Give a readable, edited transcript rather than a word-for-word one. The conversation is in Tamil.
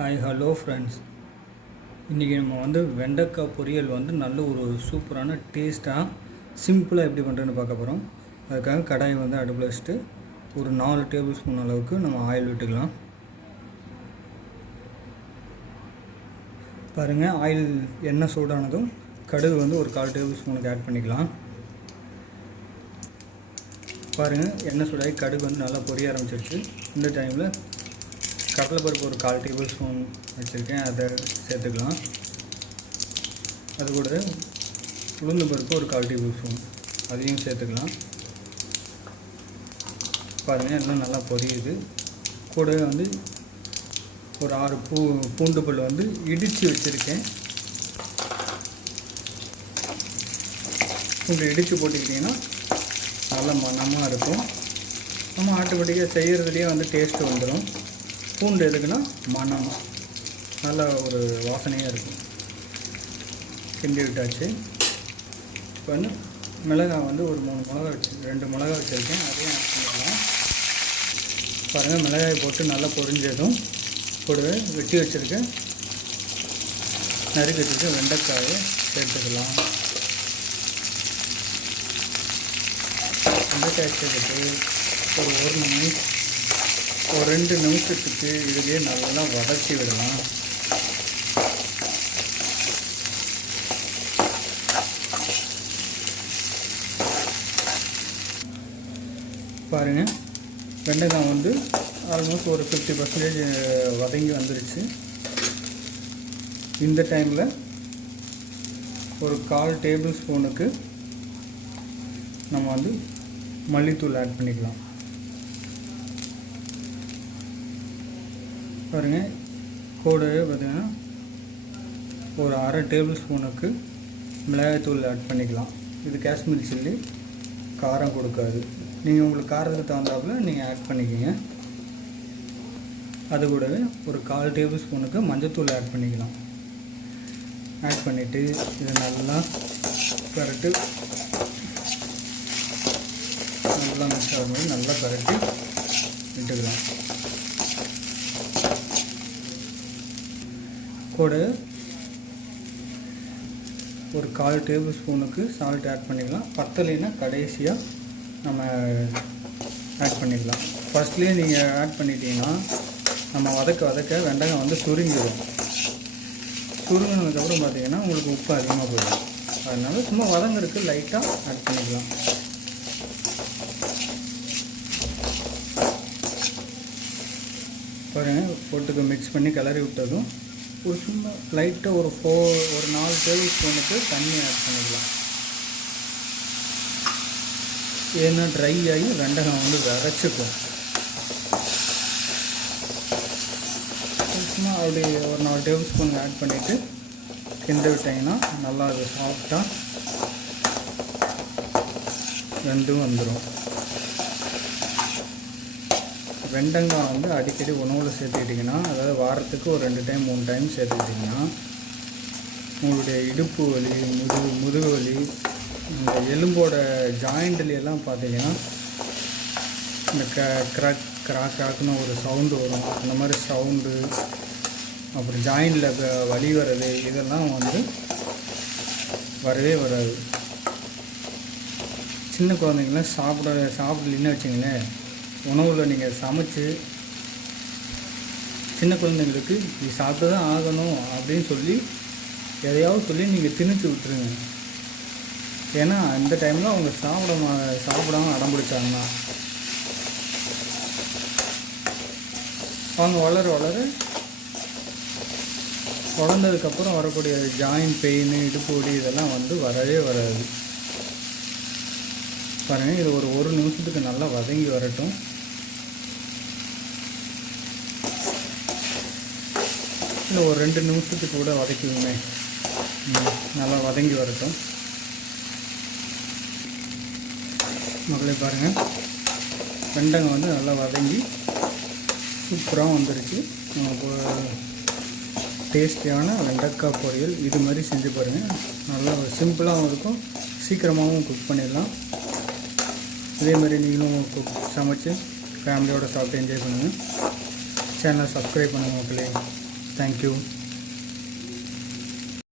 Hi hello friends. இன்றைக்கி நம்ம வெண்டைக்காய் பொரியல் நல்ல ஒரு சூப்பரான டேஸ்ட்டாக சிம்பிளாக எப்படி பண்ணுறதுன்னு பார்க்க போகிறோம். அதுக்காக கடாயை அடுப்பில் வச்சுட்டு ஒரு 4 டேபிள் ஸ்பூன் அளவுக்கு நம்ம ஆயில் விட்டுக்கலாம். பாருங்கள், ஆயில் எண்ணெய் சூடானதும் கடுகு ஒரு 1/4 டேபிள் ஸ்பூனுக்கு ஆட் பண்ணிக்கலாம். பாருங்கள், எண்ணெய் சூடாகி கடுகு நல்லா பொரிய ஆரம்பிச்சிருச்சு. இந்த டைமில் கடலைப்பருப்பு ஒரு 1/4 டேபிள் ஸ்பூன் வச்சுருக்கேன், அதை சேர்த்துக்கலாம். அது கூட உளுந்து பருப்பு ஒரு 1/4 டேபிள் ஸ்பூன் அதையும் சேர்த்துக்கலாம். பாருங்கள், எல்லாம் நல்லா பொரியுது. கூடவே ஒரு 6 பூண்டு பல் இடித்து வச்சுருக்கேன். பூண்டு இடித்து போட்டுக்கிட்டிங்கன்னா நல்லா மணமாக இருக்கும். நம்ம ஆட்டோமேட்டிக்காக செய்கிறதுலேயே டேஸ்ட்டு வந்துடும். பூண்டு எதுக்குன்னா மணம் நல்லா ஒரு வாசனையாக இருக்கும். கிண்டி விட்டாச்சு. இப்போ மிளகாய் ஒரு 3 மிளகா 2 மிளகா வச்சுருக்கேன், அதையும் ஆட் பண்ணிக்கலாம். பாருங்கள், மிளகாய் போட்டு நல்லா பொரிஞ்சதும் கூடவே வெட்டி வச்சுருக்கேன் நறுக்கி வச்சுருக்க வெண்டைக்காயை சேர்த்துக்கலாம். வெண்டைக்காய் சேர்த்துட்டு ஒரு 2 நிமிஷத்துக்கு இதுலேயே நல்லா வதக்கி விடலாம். பாருங்கள், வெண்டைக்காய் ஆல்மோஸ்ட் ஒரு 50% வதங்கி வந்துருச்சு. இந்த டைமில் ஒரு 1/4 டேபிள் ஸ்பூனுக்கு நம்ம மல்லித்தூள் ஆட் பண்ணிக்கலாம். பாருங்கள், கூடவே பார்த்திங்கன்னா ஒரு 1/2 டேபிள் ஸ்பூனுக்கு மிளகாய்த்தூள் ஆட் பண்ணிக்கலாம். இது காஷ்மீரி சில்லி, காரம் கொடுக்காது. நீங்கள் உங்களுக்கு காரத்துக்கு தகுந்தாப்புல நீங்கள் ஆட் பண்ணிக்கோங்க. அது கூடவே ஒரு 1/4 டேபிள் ஸ்பூனுக்கு மஞ்சத்தூள் ஆட் பண்ணிக்கலாம். ஆட் பண்ணிவிட்டு இதை நல்லா பரட்டு நல்லா மிக்ஸ் ஆகிற மாதிரி நல்லா பரட்டி விட்டுக்கலாம். கூட ஒரு 1/4 டேபிள் ஸ்பூனுக்கு சால்ட் ஆட் பண்ணிக்கலாம். பத்தலைன்னா கடைசியாக நம்ம ஆட் பண்ணிக்கலாம். ஃபஸ்ட்லேயே நீங்கள் ஆட் பண்ணிட்டீங்கன்னா நம்ம வதக்க வெண்டைக்காய் சுருங்கிடும். சுருங்கினதுக்கப்புறம் பார்த்தீங்கன்னா உங்களுக்கு உப்பு அதிகமாக போயிடும். அதனால் சும்மா வதங்கிறதுக்கு லைட்டாக ஆட் பண்ணிக்கலாம். பாருங்கள், போட்டுக்கு மிக்ஸ் பண்ணி கிளறி விட்டதும் ஒரு சும்மா லைட்டாக ஒரு 4 டேபிள் ஸ்பூனுக்கு தண்ணி ஆட் பண்ணிக்கலாம். ஏன்னா ட்ரை ஆகி வெண்டைக்காய் விரைச்சிக்கும். சும்மா அப்படி ஒரு 4 டேபிள் ஸ்பூன் ஆட் பண்ணிவிட்டு கிண்டி விட்டிங்கன்னா நல்லா அது சாஃப்டாக வெந்தும் வந்துடும். வெண்டைக்காய் அடிக்கடி உணவில் சேர்த்துக்கிட்டிங்கன்னா, அதாவது வாரத்துக்கு ஒரு 2 டைம் 3 டைம் சேர்த்துக்கிட்டிங்கன்னா உங்களுடைய இடுப்பு வலி, முதுகு வலி, இந்த எலும்போட ஜாயிண்ட்லாம் பார்த்தீங்கன்னா இந்த கிராக்குன்னு ஒரு சவுண்டு வரும். அந்த மாதிரி சவுண்டு, அப்புறம் ஜாயிண்டில் வலி வர்றது, இதெல்லாம் வரவே வராது. சின்ன குழந்தைங்களாம் சாப்பிடலன்னு வச்சிங்களேன், உணவில் நீங்கள் சமைச்சு சின்ன குழந்தைங்களுக்கு இது சாப்பிட்டு தான் ஆகணும் அப்படின்னு சொல்லி எதையாவது சொல்லி நீங்கள் திணிச்சு விட்டுருங்க. ஏன்னா இந்த டைமில் அவங்க சாப்பிடாம அடம் பிடிச்சாங்கன்னா அவங்க வளர்ந்ததுக்கப்புறம் வரக்கூடிய ஜாயிண்ட் பெயின், இடுப்பு வலி இதெல்லாம் வரவே வராது. பாருங்கள், இது ஒரு 1 நிமிஷத்துக்கு நல்லா வதங்கி வரட்டும். இல்லை ஒரு 2 நிமிஷத்துக்கு கூட வதக்கிவிங்க. நல்லா வதங்கி வரட்டும். மக்களே பாருங்கள், வெண்டைக்காய் நல்லா வதங்கி சூப்பராக வந்துருச்சு. நமக்கு டேஸ்டியான வெண்டைக்காய் பொரியல் இது மாதிரி செஞ்சு பாருங்கள். நல்லா சிம்பிளாகவும் இருக்கும், சீக்கிரமாகவும் குக் பண்ணிடலாம். இதே மாதிரி நீங்களும் சமைச்சு ஃபேமிலியோடு சாப்பிட்டு என்ஜாய் பண்ணுங்கள். சேனலை சப்ஸ்கிரைப் பண்ணுங்கள் மக்களே. தேங்க்யூ.